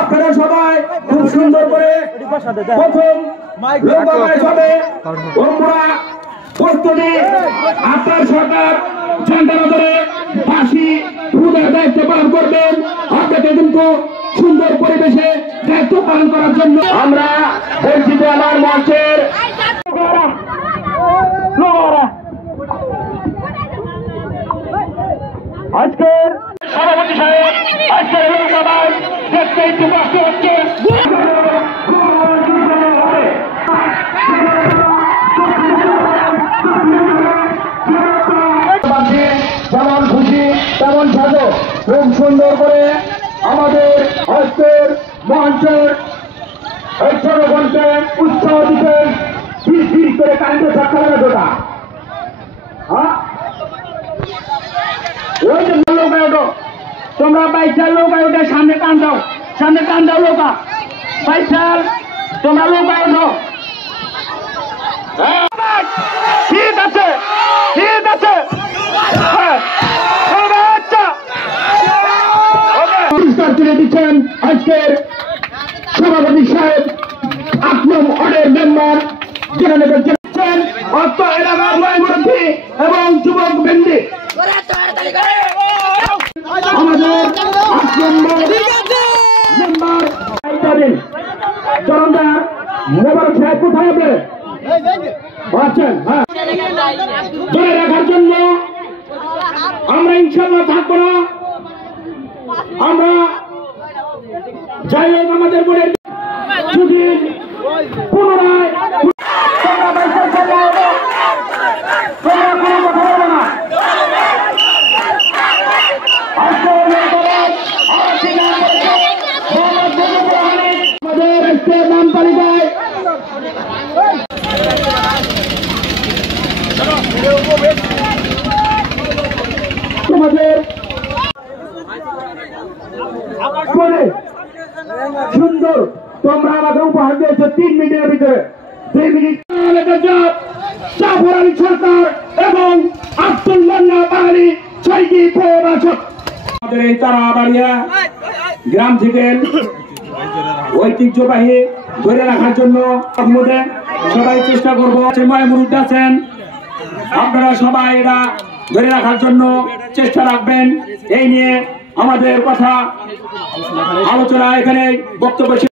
আপনারা সবাই খুব সুন্দর করে প্রথম লোকগান হবে তোমরা প্রস্তুতি আপনার সরকার ঝান্ডা ধরে ফাঁসি খুদের দায়িত্ব পালন করবেন। আপনাকে কিন্তু সুন্দর পরিবেশে দায়িত্ব পালন করার জন্য আমরা বলছি যে আমার মঞ্চের আজকের সভাপতি সাহেব আজকের লোকসভায় দেখতে একটু কষ্ট হচ্ছে। যেমন খুশি তেমন সাজো, খুব সুন্দর করে আমাদের আজকের মঞ্চের জনগণকে উৎসাহ দিতে ধীর করে কান্দে সাক্ষাৎ ওটা ওই যে লোকায় ওঠো, তোমরা 22 লোকায় ওঠে সামনে টান দাও লোকা 22 তোমরা লোকায় ওঠো। ঠিক আছে পুরস্কার তুলে দিচ্ছেন আজকের সভাপতি সাহেব আকরম অর্ডের মেম্বার যেখানে দিচ্ছেন অর্থ এলাকার মুরব্বী এবং যুবক বৃন্দি আমাদের মেম্বার চরমদার মোবারক সাহেব কোথায় হবে আছেন? হ্যাঁ, ধরে রাখার জন্য আমরা ইনশাল্লাহ থাকবো না। আমরা যাই হোক আমাদের বোর্ডের যদি পুনরায় আমাদের নাম তালিকায় তোমাদের সুন্দর তোমরা আমাকে উপহার দিয়েছো 3 মিনিটের ভিতরে 2 মিনিট জাফর আলী সরকার এবং আব্দুল মান্না বাঙালি ছয়টি প্রবাসক আমাদের এই তারাবাড়িয়া গ্রাম থেকে ঐতিহ্যবাহী ধরে রাখার জন্য সবাই চেষ্টা করবো। ময়মুরুদ্দ আছেন, আপনারা সবাই এরা ধরে রাখার জন্য চেষ্টা রাখবেন। এই নিয়ে আমাদের কথা আলোচনা এখানে বক্তব্য